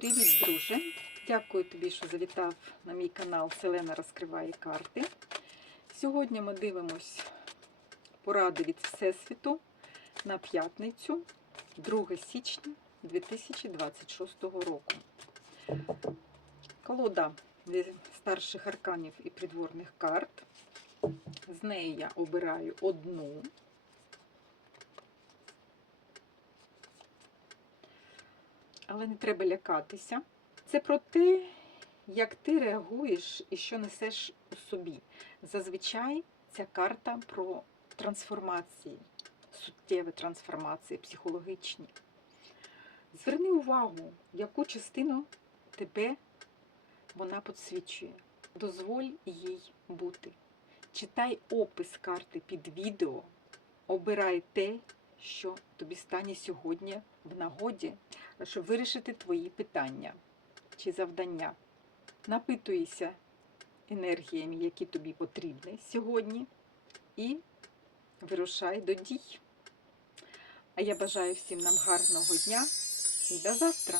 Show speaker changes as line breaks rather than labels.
Привіт, друже! Дякую тобі, що завітав на мій канал Селена розкриває карти. Сьогодні ми дивимось поради від Всесвіту на п'ятницю, 2 січня 2026 року. Колода старших арканів і придворних карт. З неї я обираю одну. Але не треба лякатися. Це про те, як ти реагуєш і що несеш у собі. Зазвичай ця карта про трансформації, суттєві трансформації, психологічні. Зверни увагу, яку частину тебе вона підсвічує. Дозволь їй бути. Читай опис карти під відео, обирай те, що тобі стане сьогодні в нагоді, щоб вирішити твої питання чи завдання. Напитуйся енергіями, які тобі потрібні сьогодні, і вирушай до дій. А я бажаю всім нам гарного дня і до завтра!